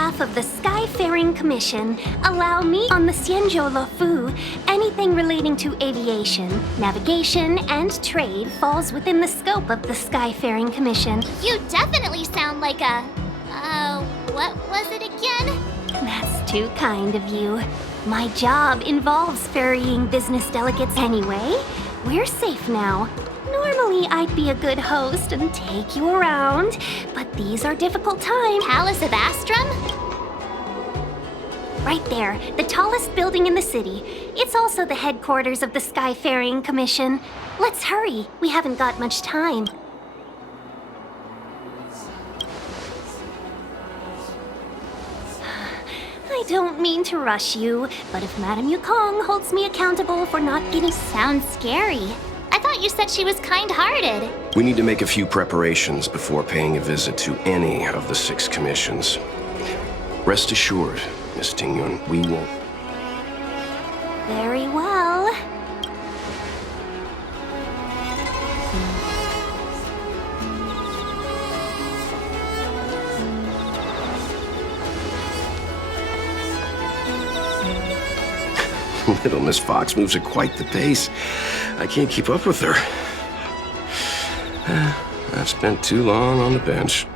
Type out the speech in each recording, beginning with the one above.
behalf of the Skyfaring Commission, allow me on the Xianzhou Lufu. Anything relating to aviation, navigation, and trade falls within the scope of the Skyfaring Commission. You definitely sound like a... what was it again? That's too kind of you. My job involves ferrying business delegates anyway. We're safe now. Normally, I'd be a good host and take you around, but these are difficult times. Palace of Astrum? Right there, the tallest building in the city. It's also the headquarters of the Skyfaring Commission. Let's hurry. We haven't got much time. I don't mean to rush you, but if Madame Yukong holds me accountable for not getting... Sounds scary. I thought you said she was kind-hearted. We need to make a few preparations before paying a visit to any of the 6 commissions. Rest assured, Miss Tingyun, we won't... Very well. Little Miss Fox moves at quite the pace. I can't keep up with her. I've spent too long on the bench.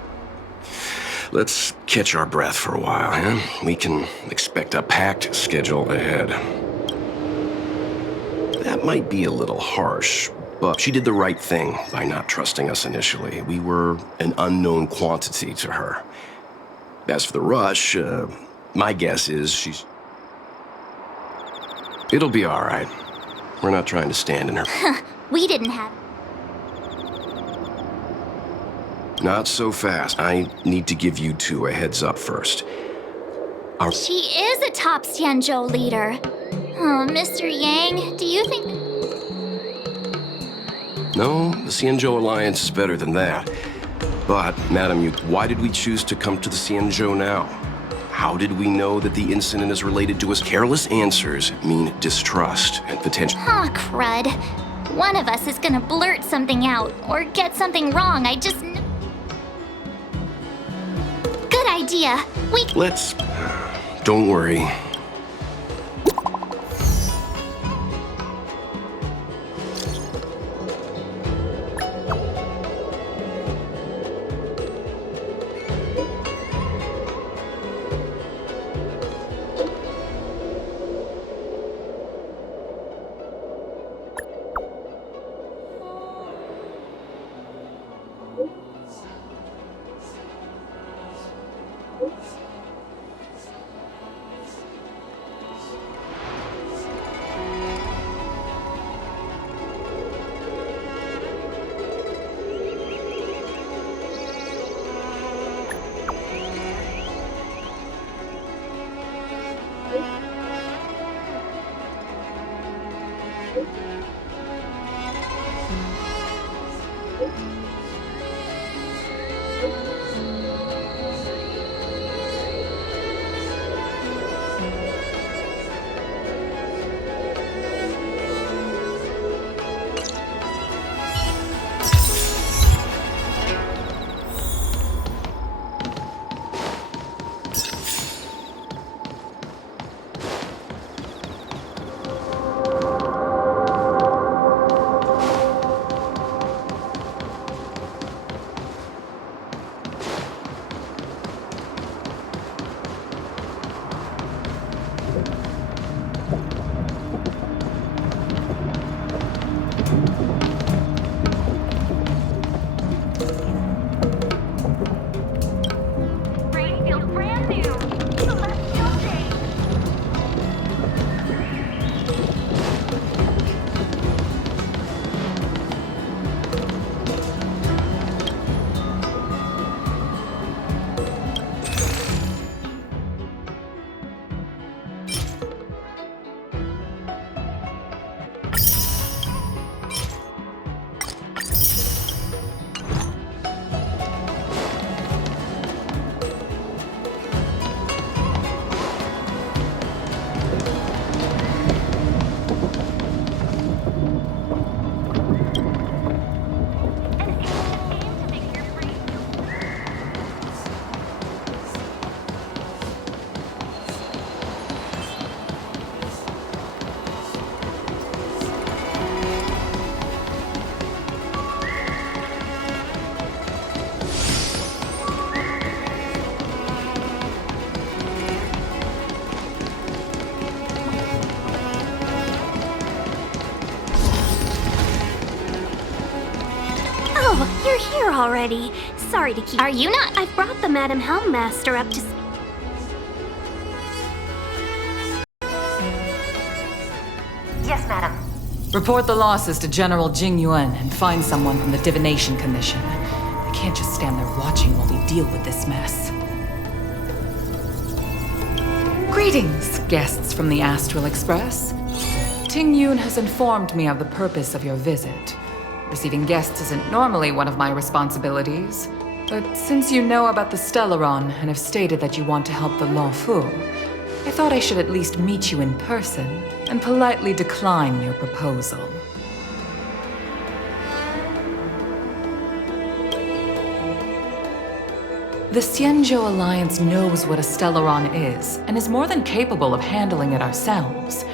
Let's catch our breath for a while, huh? We can expect a packed schedule ahead. That might be a little harsh, but she did the right thing by not trusting us initially. We were an unknown quantity to her. As for the rush, my guess is she's... It'll be all right. We're not trying to stand in her... We didn't have... Not so fast. I need to give you 2 a heads up first. She is a top Xianzhou leader. Oh, Mr. Yang, do you think... No, the Xianzhou Alliance is better than that. But, Madam, why did we choose to come to the Xianzhou now? How did we know that the incident is related to us? Careless answers mean distrust and potential... Aw, crud. One of us is gonna blurt something out, or get something wrong, I just... Good idea. Let's... Don't worry. you're here already. Sorry to keep... Are you not? I've brought the Madam Helmmaster up to... Yes, madam. Report the losses to General Jing Yuan and find someone from the Divination Commission. I can't just stand there watching while we deal with this mess. Greetings, guests from the Astral Express. Ting Yun has informed me of the purpose of your visit. Receiving guests isn't normally one of my responsibilities, but since you know about the Stellaron and have stated that you want to help the Law Fu, I thought I should at least meet you in person and politely decline your proposal. The Xianzhou Alliance knows what a Stellaron is and is more than capable of handling it ourselves.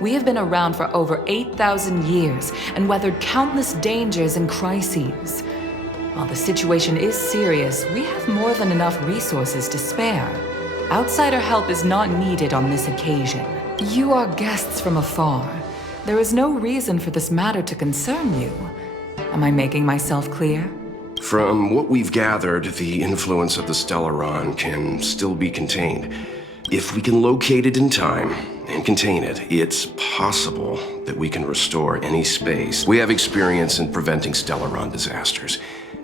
We have been around for over 8,000 years and weathered countless dangers and crises. While the situation is serious, we have more than enough resources to spare. Outsider help is not needed on this occasion. You are guests from afar. There is no reason for this matter to concern you. Am I making myself clear? From what we've gathered, the influence of the Stellaron can still be contained. If we can locate it in time and contain it, it's possible that we can restore any space. We have experience in preventing Stellaron disasters,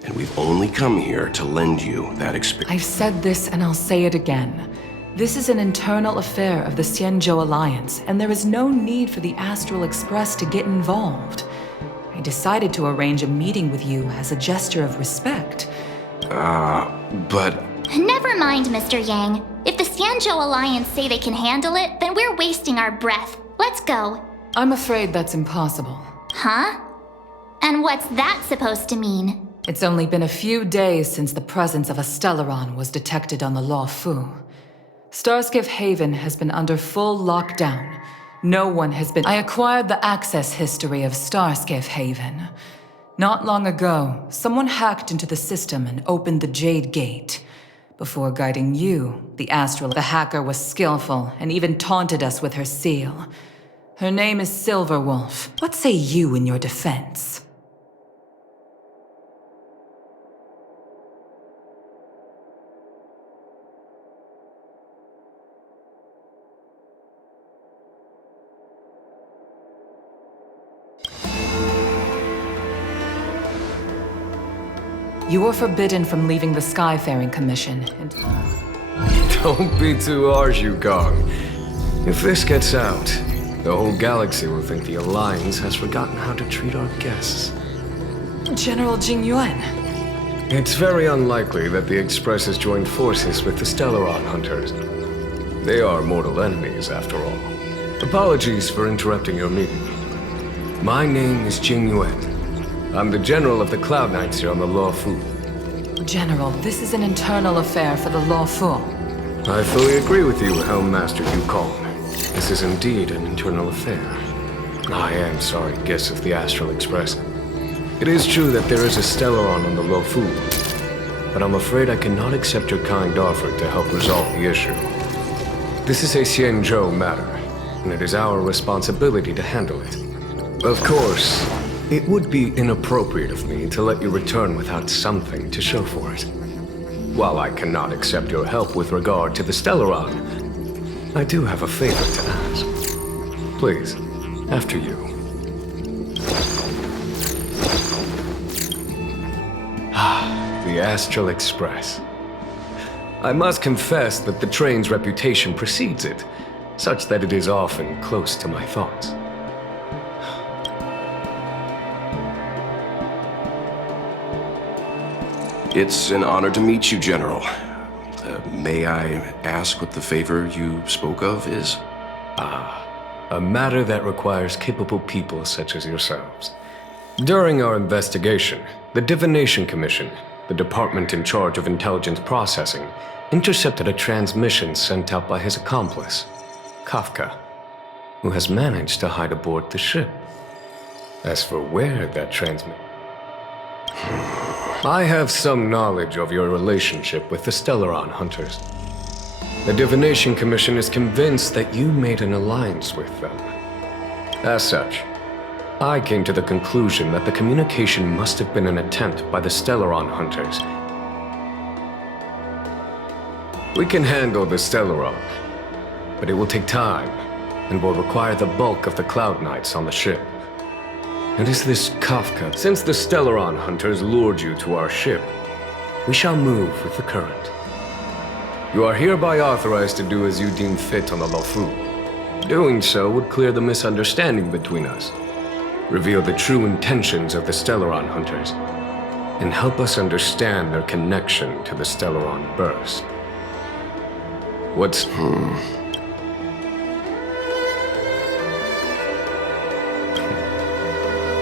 and we've only come here to lend you that experience. I've said this and I'll say it again. This is an internal affair of the Xianzhou Alliance, and there is no need for the Astral Express to get involved. I decided to arrange a meeting with you as a gesture of respect. But... Never mind, Mr. Yang. If the Xianzhou Alliance say they can handle it, then we're wasting our breath. Let's go. I'm afraid that's impossible. Huh? And what's that supposed to mean? It's only been a few days since the presence of a Stellaron was detected on the Law Fu. Starskiff Haven has been under full lockdown. No one has been... I acquired the access history of Starskiff Haven. Not long ago, someone hacked into the system and opened the Jade Gate. Before guiding you, the Astral... The hacker was skillful and even taunted us with her seal. Her name is Silverwolf. What say you in your defense? You were forbidden from leaving the Skyfaring Commission, and... Don't be too harsh, Yukong. If this gets out, the whole galaxy will think the Alliance has forgotten how to treat our guests. General Jing Yuan. It's very unlikely that the Express has joined forces with the Stellaron hunters. They are mortal enemies, after all. Apologies for interrupting your meeting. My name is Jing Yuan. I'm the General of the Cloud Knights here on the Law Fu. General, this is an internal affair for the Law Fu. I fully agree with you, Helmmaster Yukong. This is indeed an internal affair. I am sorry, guests of the Astral Express. It is true that there is a Stellaron on the Law Fu, but I'm afraid I cannot accept your kind offer to help resolve the issue. This is a Xianzhou matter, and it is our responsibility to handle it. Of course, it would be inappropriate of me to let you return without something to show for it. While I cannot accept your help with regard to the Stellaron, I do have a favor to ask. Please, after you. The Astral Express. I must confess that the train's reputation precedes it, such that it is often close to my thoughts. It's an honor to meet you, General. May I ask what the favor you spoke of is? A matter that requires capable people such as yourselves. During our investigation, the Divination Commission, the department in charge of intelligence processing, intercepted a transmission sent out by his accomplice, Kafka, who has managed to hide aboard the ship. As for where that transmission... I have some knowledge of your relationship with the Stellaron hunters. The Divination Commission is convinced that you made an alliance with them. As such, I came to the conclusion that the communication must have been an attempt by the Stellaron hunters. We can handle the Stellaron, but it will take time and will require the bulk of the Cloud Knights on the ship. It is this Kafka. Since the Stellaron hunters lured you to our ship, we shall move with the current. You are hereby authorized to do as you deem fit on the Lofu. Doing so would clear the misunderstanding between us, reveal the true intentions of the Stellaron hunters, and help us understand their connection to the Stellaron burst. What's...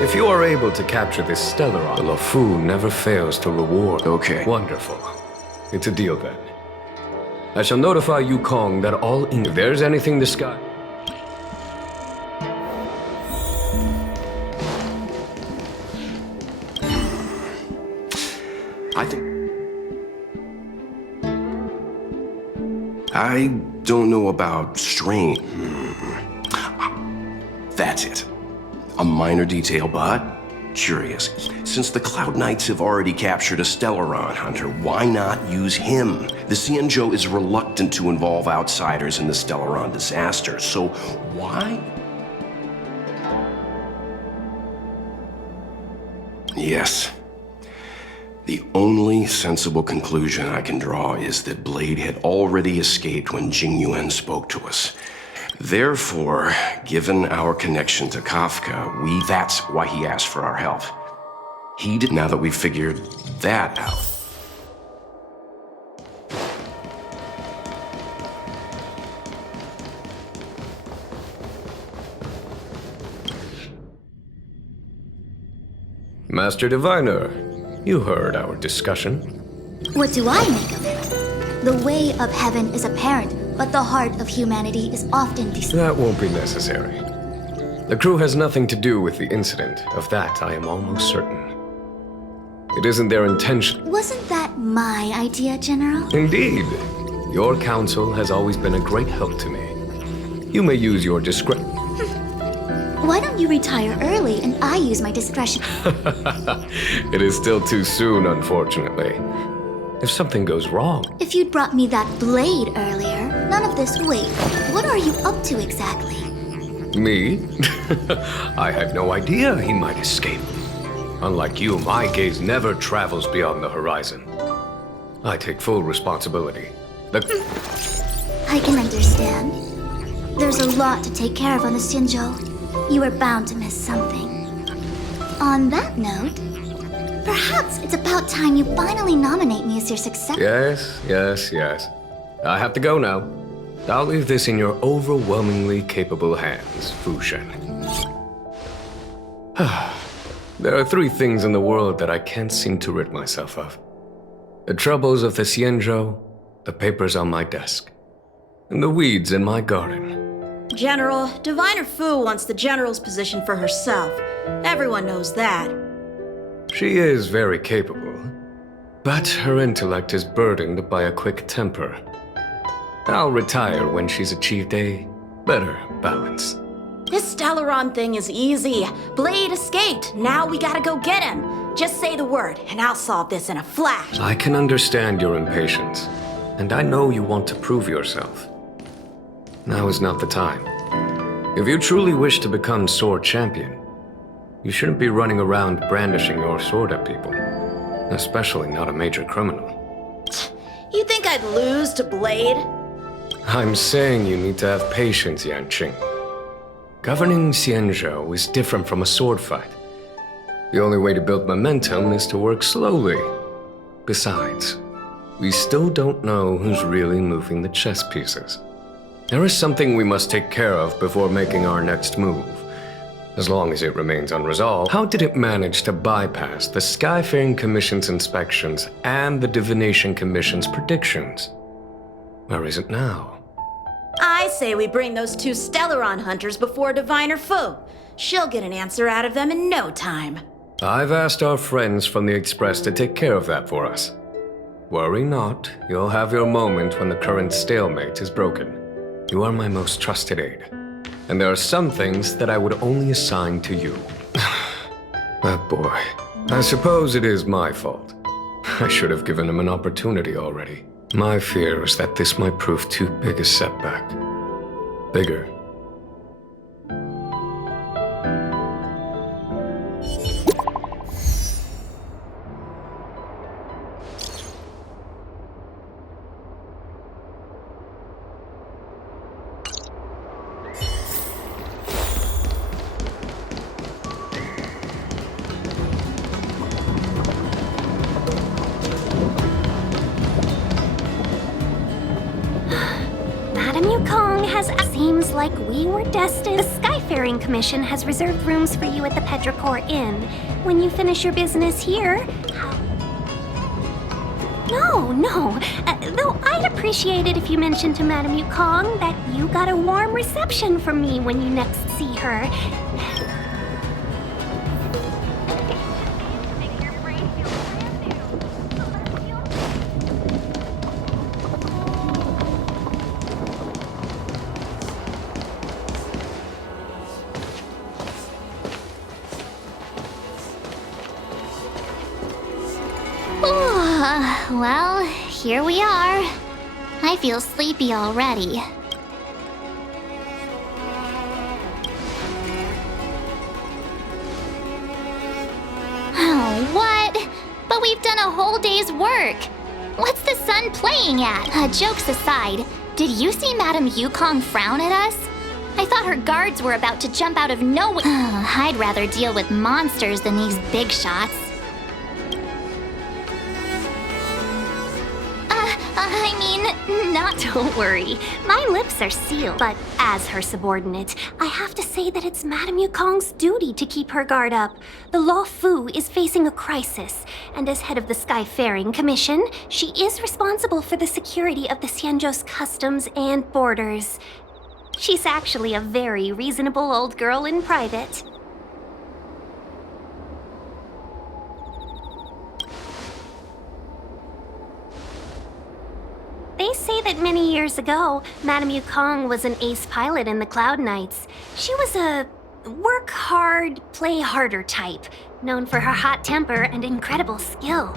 If you are able to capture this Stellaron, the Lofu never fails to reward. Okay. Wonderful. It's a deal then. I shall notify Yukong that all if there's anything the sky... I don't know about strain. That's it. A minor detail, but curious. Since the Cloud Knights have already captured a Stellaron hunter, why not use him? The Xianzhou is reluctant to involve outsiders in the Stellaron disaster, so why? Yes. The only sensible conclusion I can draw is that Blade had already escaped when Jing Yuan spoke to us. Therefore, given our connection to Kafka, that's why he asked for our help. He did, now that we've figured that out. Master Diviner, you heard our discussion. What do I make of it? The way of heaven is apparent, but the heart of humanity is often deceived. That won't be necessary. The crew has nothing to do with the incident. Of that, I am almost certain. It isn't their intention. Wasn't that my idea, General? Indeed. Your counsel has always been a great help to me. You may use your discretion. Why don't you retire early and I use my discretion? It is still too soon, unfortunately. If something goes wrong... If you'd brought me that blade earlier, none of this. Wait, what are you up to exactly? Me? I had no idea he might escape. Unlike you, my gaze never travels beyond the horizon. I take full responsibility. I can understand. There's a lot to take care of on the Xianzhou. You are bound to miss something. On that note, perhaps it's about time you finally nominate me as your successor. Yes. I have to go now. I'll leave this in your overwhelmingly capable hands, Fu Shen. There are 3 things in the world that I can't seem to rid myself of. The troubles of the Xianzhou, the papers on my desk, and the weeds in my garden. General, Diviner Fu wants the General's position for herself. Everyone knows that. She is very capable, but her intellect is burdened by a quick temper. I'll retire when she's achieved a better balance. This Stellaron thing is easy. Blade escaped. Now we gotta go get him. Just say the word, and I'll solve this in a flash. I can understand your impatience, and I know you want to prove yourself. Now is not the time. If you truly wish to become Sword Champion, you shouldn't be running around brandishing your sword at people, especially not a major criminal. You think I'd lose to Blade? I'm saying you need to have patience, Yanqing. Governing Xianzhou is different from a sword fight. The only way to build momentum is to work slowly. Besides, we still don't know who's really moving the chess pieces. There is something we must take care of before making our next move. As long as it remains unresolved, how did it manage to bypass the Skyfaring Commission's inspections and the Divination Commission's predictions? Where is it now? I say we bring those 2 Stellaron hunters before Diviner Fu. She'll get an answer out of them in no time. I've asked our friends from the Express to take care of that for us. Worry not, you'll have your moment when the current stalemate is broken. You are my most trusted aide, and there are some things that I would only assign to you. That boy. I suppose it is my fault. I should have given him an opportunity already. My fear is that this might prove too big a setback. Bigger. Madam Yukong has... Seems like we were destined. The Skyfaring Commission has reserved rooms for you at the Petrichor Inn. When you finish your business here... No. Though I'd appreciate it if you mentioned to Madam Yukong that you got a warm reception from me when you next see her. Well, here we are. I feel sleepy already. Oh, what? But we've done a whole day's work. What's the sun playing at? Jokes aside, did you see Madam Yukong frown at us? I thought her guards were about to jump out of nowhere. I'd rather deal with monsters than these big shots. Don't worry, my lips are sealed. But as her subordinate, I have to say that it's Madame Yukong's duty to keep her guard up. The Law Fu is facing a crisis, and as head of the Skyfaring Commission, she is responsible for the security of the Xianzhou's customs and borders. She's actually a very reasonable old girl in private. They say that many years ago, Madame Yukong was an ace pilot in the Cloud Knights. She was a work hard, play harder type, known for her hot temper and incredible skill.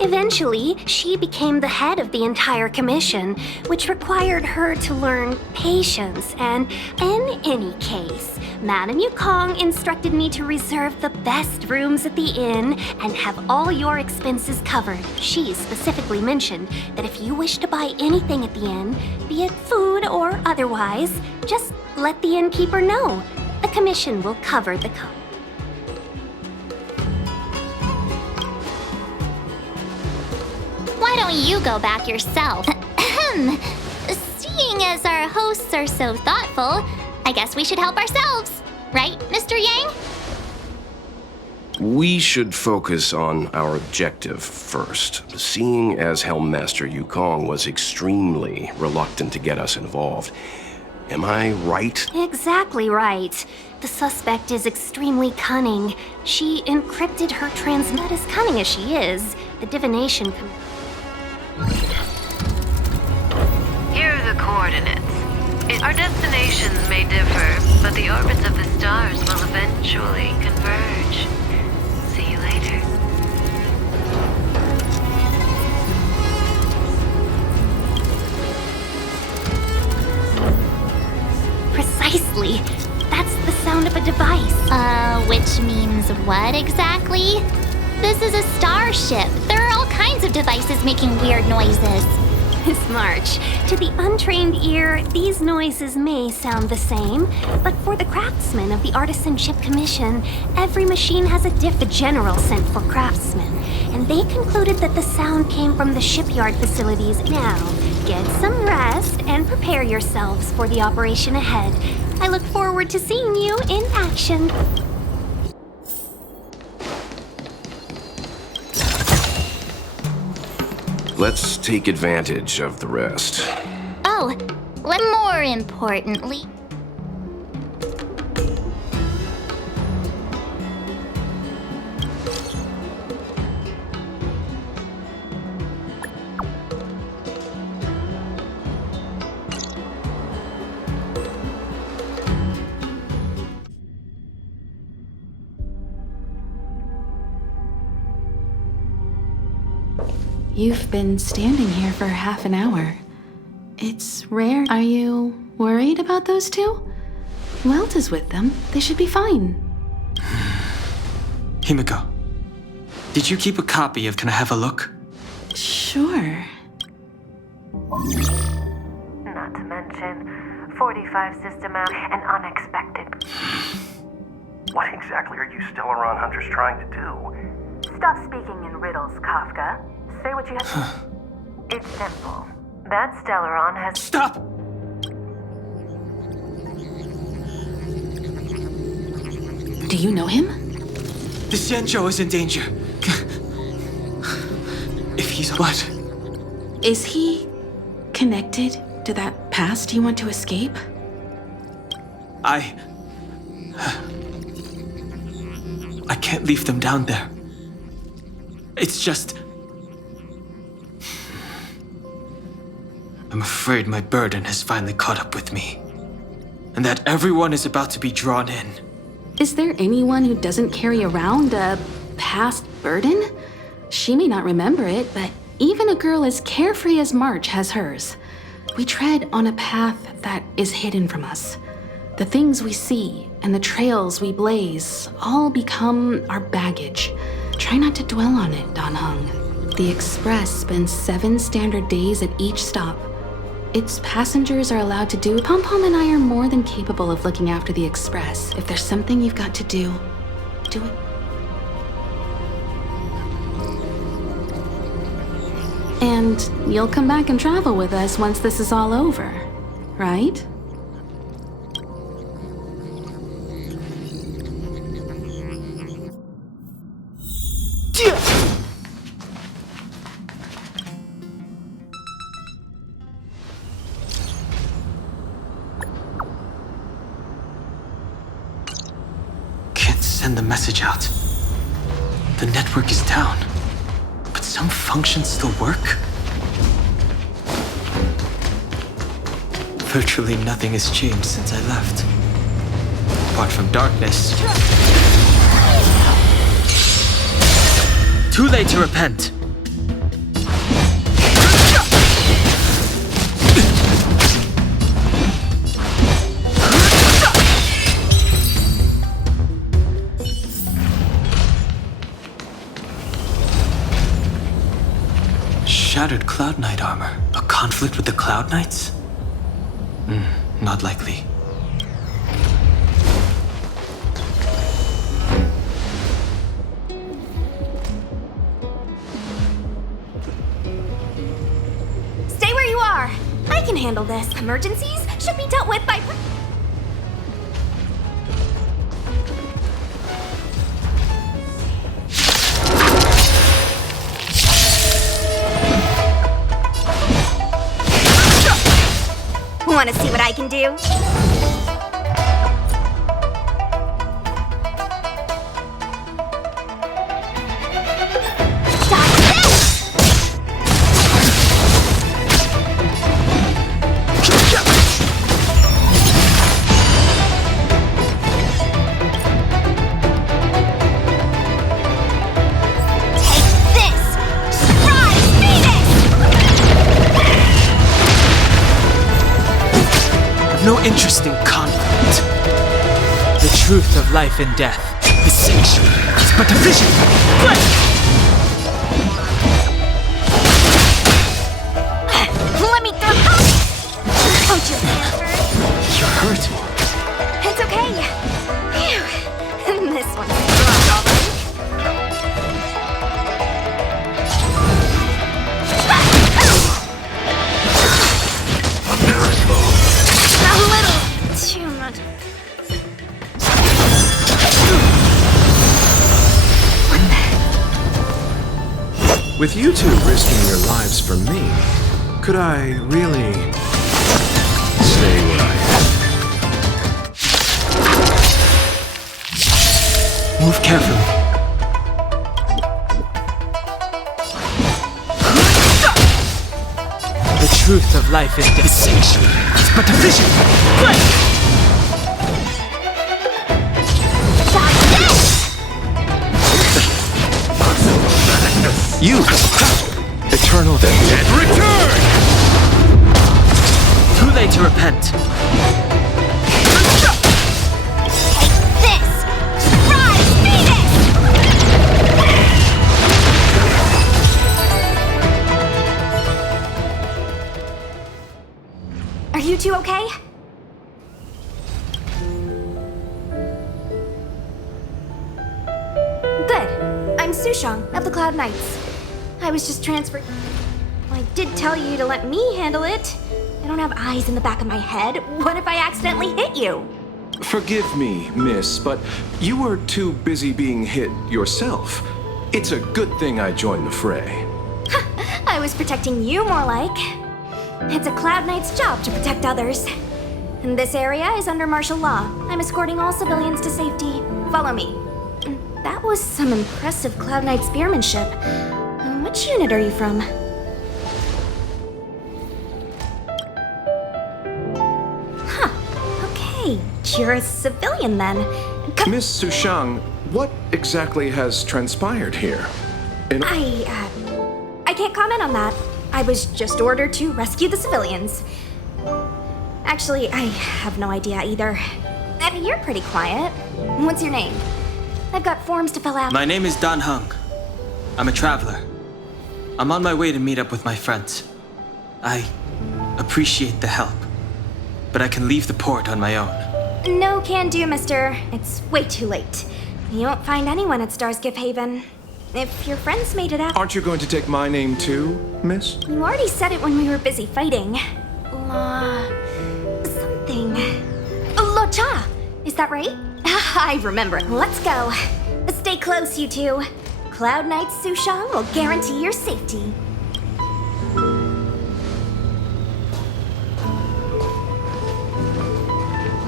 Eventually, she became the head of the entire commission, which required her to learn patience, and in any case, Madame Yukong instructed me to reserve the best rooms at the inn and have all your expenses covered. She specifically mentioned that if you wish to buy anything at the inn, be it food or otherwise, just let the innkeeper know. The commission will cover the cost. Why don't you go back yourself? Seeing as our hosts are so thoughtful, I guess we should help ourselves. Right, Mr. Yang? We should focus on our objective first. Seeing as Helmmaster Yukong was extremely reluctant to get us involved. Am I right? Exactly right. The suspect is extremely cunning. She encrypted her transmit. As cunning as she is, the divination... Here are the coordinates. Our destinations may differ, but the orbits of the stars will eventually converge. See you later. Precisely. That's the sound of a device. Which means what exactly? This is a starship. There are all kinds of devices making weird noises. Miss March, to the untrained ear, these noises may sound the same, but for the craftsmen of the Artisanship Commission, every machine has a the general sent for craftsmen, and they concluded that the sound came from the shipyard facilities. Now, get some rest and prepare yourselves for the operation ahead. I look forward to seeing you in action. Let's take advantage of the rest. Oh, more importantly... You've been standing here for half an hour. It's rare. Are you worried about those two? Welt is with them. They should be fine. Himiko, did you keep a copy of Can I Have a Look? Sure. Not to mention 45 system out and unexpected. What exactly are you Stellaron hunters trying to do? Stop speaking in riddles, Kafka. Say what you have. It's simple. That Stellaron has. Stop! Do you know him? The Xianzhou is in danger. If he's what? Is he connected to that past you want to escape? I can't leave them down there. It's just... I'm afraid my burden has finally caught up with me. And that everyone is about to be drawn in. Is there anyone who doesn't carry around a past burden? She may not remember it, but even a girl as carefree as March has hers. We tread on a path that is hidden from us. The things we see and the trails we blaze all become our baggage. Try not to dwell on it, Dan Heng. The Express spends 7 standard days at each stop. Its passengers are allowed to do. Pom Pom and I are more than capable of looking after the Express. If there's something you've got to do, do it. And you'll come back and travel with us once this is all over, right? Can't send the message out. The network is down. But some functions still work? Virtually nothing has changed since I left. Apart from darkness. Too late to repent. Shattered Cloud Knight armor. A conflict with the Cloud Knights? Not likely. Stay where you are. I can handle this. Emergencies should be dealt with by... Want to see what I can do? Stop this! Take this! Surprise Venus! No interest in conflict. The truth of life and death. The sanctuary is but a vision. Let me through. Don't you You're hurt. It's okay. Phew. This one's strong already. A little too much. With you two risking your lives for me, could I really stay where I am? Move carefully. The truth of life and death. The sanctuary is but a vision. You! eternal the dead return! Too late to repent. Take this! Rise, Venus! Are you two okay? Good. I'm Sushang of the Cloud Knights. I was just transferred. I did tell you to let me handle it. I don't have eyes in the back of my head. What if I accidentally hit you? Forgive me, miss, but you were too busy being hit yourself. It's a good thing I joined the fray. I was protecting you more like. It's a Cloud Knight's job to protect others. And this area is under martial law. I'm escorting all civilians to safety. Follow me. That was some impressive Cloud Knight spearmanship. Which unit are you from? Huh. Okay, you're a civilian then. Miss Sushang, what exactly has transpired here? I can't comment on that. I was just ordered to rescue the civilians. Actually, I have no idea either. You're pretty quiet. What's your name? I've got forms to fill out. My name is Dan Hung. I'm a traveler. I'm on my way to meet up with my friends. I appreciate the help, but I can leave the port on my own. No can do, mister. It's way too late. You won't find anyone at Starskiff Haven. If your friends made it out... Aren't you going to take my name too, miss? You already said it when we were busy fighting. something. Locha! Is that right? I remember. Let's go. Stay close, you two. Cloud Knight Sushang will guarantee your safety.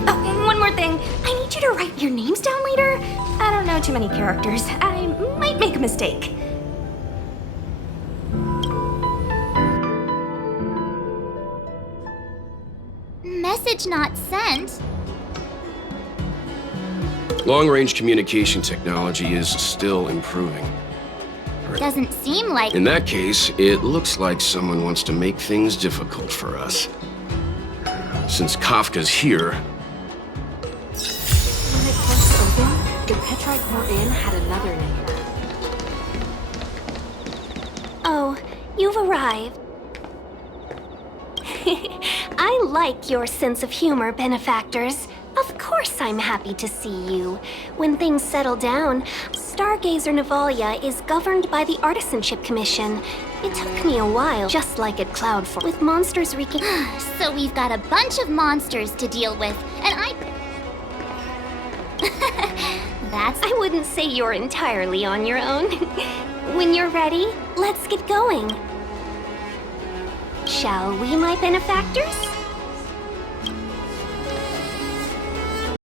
Oh, one more thing. I need you to write your names down later. I don't know too many characters. I might make a mistake. Message not sent. Long-range communication technology is still improving. Doesn't seem like... In that case, it looks like someone wants to make things difficult for us. Since Kafka's here... When it first opened, the Petrite Core Inn had another name. Oh, you've arrived. I like your sense of humor, benefactors. Of course I'm happy to see you. When things settle down, Stargazer Navalia is governed by the Artisanship Commission. It took me a while, just like at Cloudfall, with monsters wreaking... So we've got a bunch of monsters to deal with, and I wouldn't say you're entirely on your own. When you're ready, let's get going. Shall we, my benefactors?